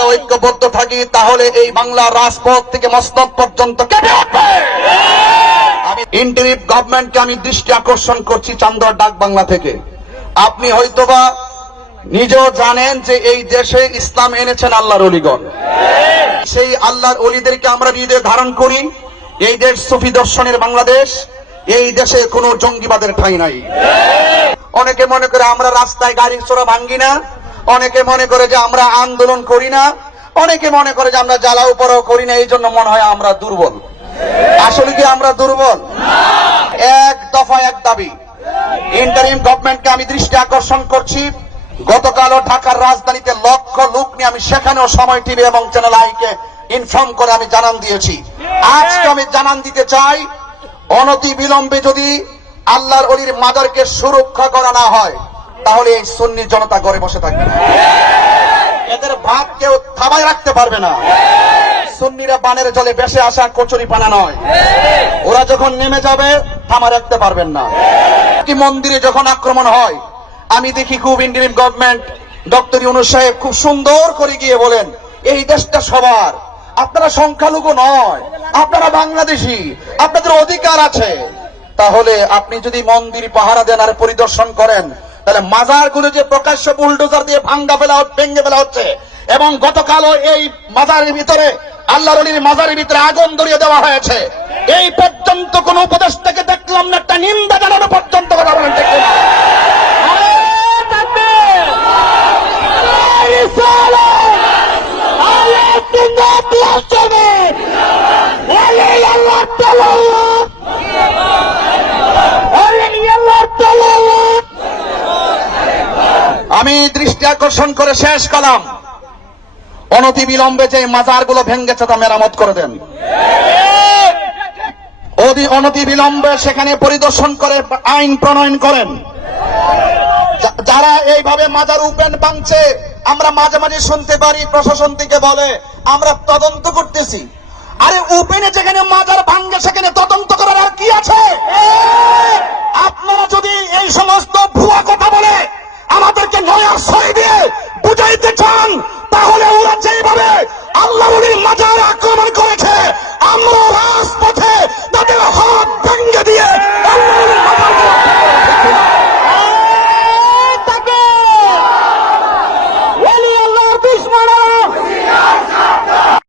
আমরা ঐক্যবদ্ধ থাকি তাহলে এই বাংলার রাজপথ থেকে মসনদ পর্যন্ত কেঁপে উঠবে। আমি ইন্টারিম গভর্নমেন্টকে আমি দৃষ্টি আকর্ষণ করছি চান্দর ডাক বাংলা থেকে। আপনি হয়তোবা নিজেও জানেন যে এই দেশে ইসলাম এনেছেন আল্লাহর ওলিগণ। সেই আল্লাহর ওলিদেরকে আমরা হৃদয়ে ধারণ করি। এই দেশ সুফি দর্শনের বাংলাদেশ, এই দেশে কোনো জঙ্গিবাদের ঠাঁই নাই। অনেকে মনে করে আমরা রাস্তায় গাড়ির চোরা ভাঙ্গি না, অনেকে মনে করে যে আমরা আন্দোলন করি না, অনেকে মনে করে যে আমরা জ্বালাও পড়াও করি না, এই জন্য মনে হয় আমরা দুর্বল। আসলে কি আমরা দুর্বল? এক দফা এক দাবি, ইন্টারিম গভর্নমেন্টকে আমি দৃষ্টি আকর্ষণ করছি। গতকালও ঢাকার রাজধানীতে লক্ষ লোক নিয়ে আমি সেখানেও সময় টিভি এবং চ্যানেল আইকে ইনফর্ম করে আমি জানান দিয়েছি। আজকে আমি জানান দিতে চাই, অনতি বিলম্বে যদি আল্লাহর ওলির মাজারকে সুরক্ষা করা না হয় তাহলে এই সুন্নি জনতা ঘরে বসে থাকবে না। এদের ভাত কেউ থামায় রাখতে পারবে না। সুন্নিরা বানের জলে বেসে আসা কচুরি পানা নয়, ওরা যখন নেমে যাবে থামায় রাখতে পারবেন না। কি মন্দিরে যখন আক্রমণ হয় আমি দেখি খুব ইন্টারিম গভর্নমেন্ট ডক্টর ইউনূস সাহেব খুব সুন্দর করে গিয়ে বলেন এই দেশটা সবার, আপনারা সংখ্যালঘু নয়, আপনারা বাংলাদেশি, আপনাদের অধিকার আছে। তাহলে আপনি যদি মন্দির পাহারা দেন আর পরিদর্শন করেন তাহলে মাজারগুলো যে প্রকাশ্য বুলডোজার দিয়ে ভেঙে ফেলা হচ্ছে, এবং গতকালও এই মাজারের ভিতরে আল্লাহর ওলির মাজারের ভিতরে আগুন ধরিয়ে দেওয়া হয়েছে, এই পর্যন্ত কোন উপদেষ্টাকে দেখলাম না একটা নিন্দা জানানো পর্যন্ত কথা বলেন ঠিক না? আমি দৃষ্টি আকর্ষণ করে শেষ কলাম, অনতি বিলম্বে যে মাজারগুলো ভেঙ্গেছে তা মেরামত করে দেন। অনতি বিলম্বে সেখানে পরিদর্শন করে আইন প্রণয়ন করেন। যারা এইভাবে মাজার উপেন ভাঙছে, আমরা মাঝে মাঝে শুনতে পারি প্রশাসন থেকে বলে আমরা তদন্ত করতেছি। আরে উপেনে যেখানে মাজার ভাঙবে সেখানে তদন্ত করার আর কি আছে? আপনারা যদি এই সমস্ত ভুয়া কথা বলে আমাদেরকে নয়ার সই দিয়ে বুঝাইতে চান তাহলে ওরা যেভাবে আল্লাহর ওলির মাজার আক্রমণ করেছে আমরা